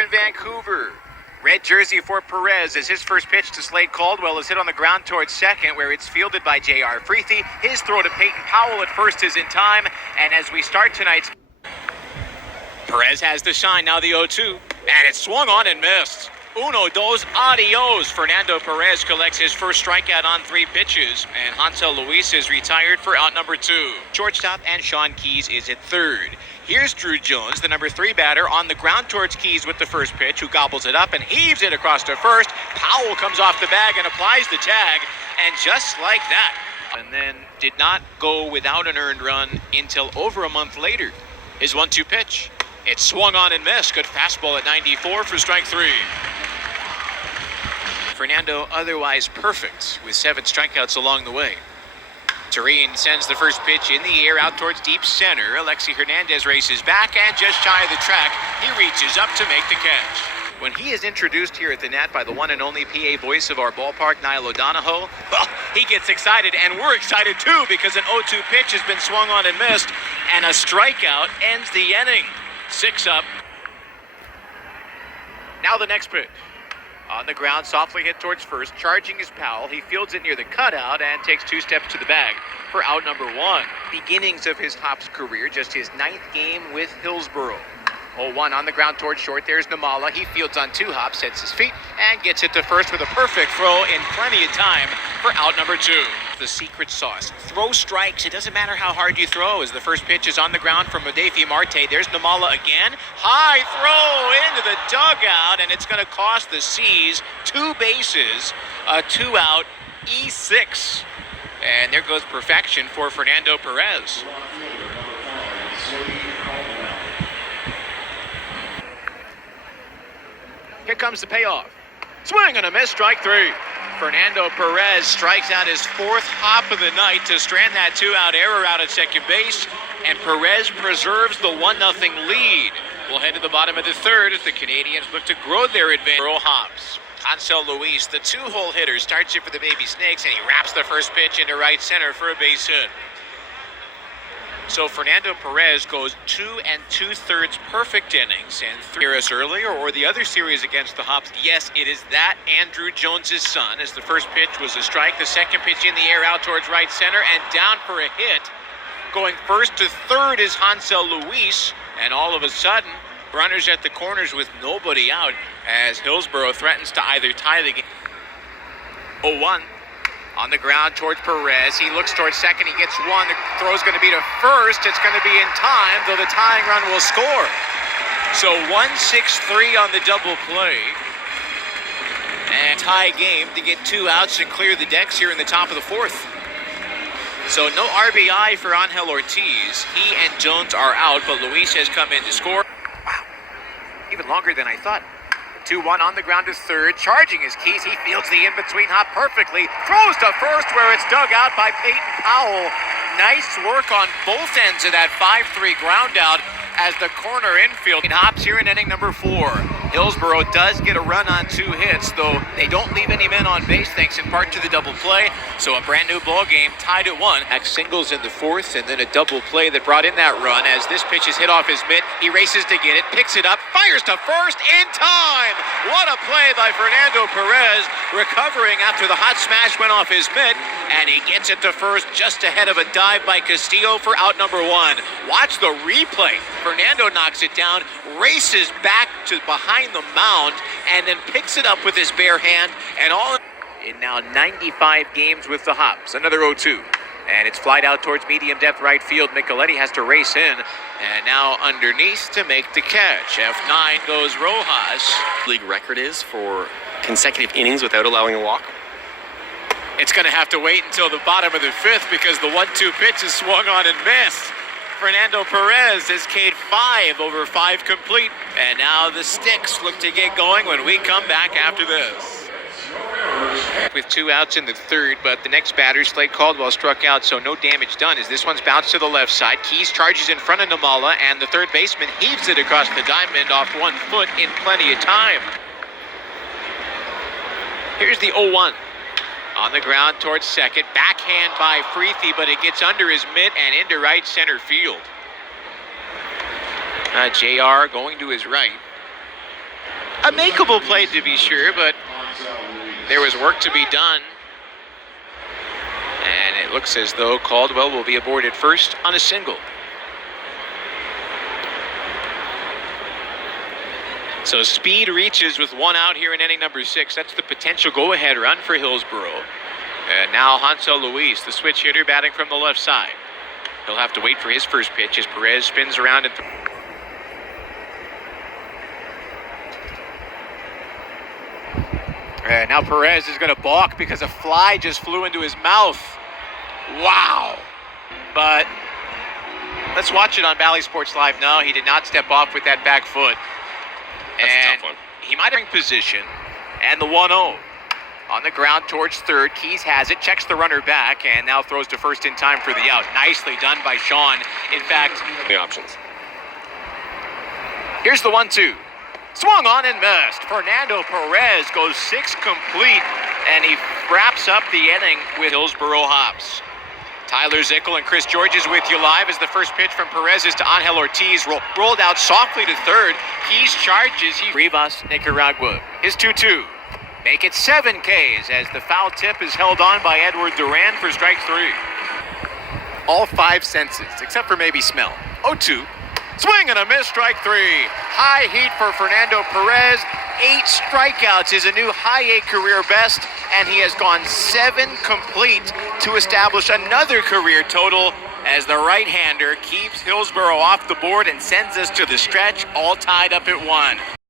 in Vancouver. Red jersey for Perez as his first pitch to Slade Caldwell is hit on the ground towards second, where it's fielded by J.R. Freethy. His throw to Peyton Powell at first is in time, and as we start tonight's... Perez has the shine, now the 0-2, and it's swung on and missed. Uno, dos, adios. Fernando Perez collects his first strikeout on 3 pitches, and Hansel Luis is retired for out number 2. Shortstop and Sean Keys is at third. Here's Drew Jones, the number 3 batter, on the ground towards Keys with the first pitch, who gobbles it up and heaves it across to first. Powell comes off the bag and applies the tag, and just like that, and then did not go without an earned run until over a month later. His 1-2 pitch. It swung on and missed. Good fastball at 94 for strike 3. Fernando otherwise perfect with 7 strikeouts along the way. Tureen sends the first pitch in the air out towards deep center. Alexi Hernandez races back and just shy of the track, he reaches up to make the catch. When he is introduced here at the net by the one and only PA voice of our ballpark, Niall O'Donohoe, well, he gets excited, and we're excited too, because an 0-2 pitch has been swung on and missed, and a strikeout ends the inning. 6 up. Now the next pitch. On the ground, softly hit towards first, charging his Powell. He fields it near the cutout and takes 2 steps to the bag for out number 1. Beginnings of his Hops career, just his 9th game with Hillsborough. 0-1 on the ground towards short. There's Namala. He fields on 2 hops, sets his feet, and gets it to first with a perfect throw in plenty of time for out number 2. The secret sauce. Throw strikes. It doesn't matter how hard you throw, as the first pitch is on the ground from Mudafi Marte. There's Namala again. High throw into the dugout, and it's going to cost the C's 2 bases, a 2-out E6. And there goes perfection for Fernando Perez. Here comes the payoff. Swing and a miss, strike 3. Fernando Perez strikes out his 4th hop of the night to strand that 2-out error out at second base, and Perez preserves the 1-0 lead. We'll head to the bottom of the 3rd as the Canadians look to grow their advantage. Hops. Hansel Luis, the 2-hole hitter, starts it for the Baby Snakes, and he wraps the first pitch into right center for a base hit. So Fernando Perez goes 2 2/3 perfect innings, and 3 years earlier, or the other series against the Hops. Yes, it is that Andrew Jones' son, as the first pitch was a strike, the second pitch in the air out towards right center and down for a hit. Going first to third is Hansel Luis, and all of a sudden, runners at the corners with nobody out, as Hillsborough threatens to either tie the game. 0-1. On the ground towards Perez. He looks towards second. He gets 1. The throw's going to be to first. It's going to be in time, though the tying run will score. So 1-6-3 on the double play. And tie game to get 2 outs and clear the decks here in the top of the 4th. So no RBI for Angel Ortiz. He and Jones are out, but Luis has come in to score. Wow, even longer than I thought. 2-1 on the ground to third, charging his Keys. He fields the in-between hop perfectly, throws to first where it's dug out by Peyton Powell. Nice work on both ends of that 5-3 ground out as the corner infield hops here in inning number 4. Hillsborough does get a run on 2 hits, though they don't leave any men on base thanks in part to the double play. So a brand new ball game tied at 1. X singles in the 4th, and then a double play that brought in that run as this pitch is hit off his mitt. He races to get it, picks it up, fires to first in time. What a play by Fernando Perez, recovering after the hot smash went off his mitt, and he gets it to first just ahead of a dive by Castillo for out number 1. Watch the replay. Fernando knocks it down, races back to behind the mound, and then picks it up with his bare hand, and all in now 95 games with the Hops. Another 0-2, and it's flied out towards medium depth right field. Micheletti has to race in, and now underneath to make the catch. F9 goes Rojas. League record is for consecutive innings without allowing a walk. It's going to have to wait until the bottom of the 5th because the 1-2 pitch is swung on and missed. Fernando Perez has K'd 5 over 5 complete. And now the Sticks look to get going when we come back after this. With 2 outs in the 3rd, but the next batter, Slade Caldwell, struck out, so no damage done as this one's bounced to the left side. Keys charges in front of Namala, and the third baseman heaves it across the diamond off 1 foot in plenty of time. Here's the 0-1. On the ground towards second, backhand by Freethy, but it gets under his mitt and into right center field. JR going to his right. A makeable play to be sure, but there was work to be done. And it looks as though Caldwell will be aboard at first on a single. So Speed reaches with one out here in inning number 6. That's the potential go-ahead run for Hillsborough. And now Hansel Luis, the switch hitter, batting from the left side. He'll have to wait for his first pitch as Perez spins around and now Perez is going to balk because a fly just flew into his mouth. Wow. But let's watch it on Bally Sports Live now. He did not step off with that back foot. That's and a tough one. He might have position. And the 1-0. On the ground towards third. Keys has it, checks the runner back, and now throws to first in time for the out. Nicely done by Sean. In fact, The options. here's the 1-2. Swung on and missed. Fernando Perez goes 6 complete, and he wraps up the inning with Hillsborough hops. Tyler Zickel and Chris George is with you live as the first pitch from Perez is to Angel Ortiz. Rolled out softly to third. Keys charges. Rivas, Nicaragua. His 2-2. Make it 7 Ks as the foul tip is held on by Edward Duran for strike 3. All 5 senses, except for maybe smell. 0-2. Swing and a miss, strike 3. High heat for Fernando Perez. 8 strikeouts is a new high A career best, and he has gone 7 complete to establish another career total as the right-hander keeps Hillsborough off the board and sends us to the stretch, all tied up at 1.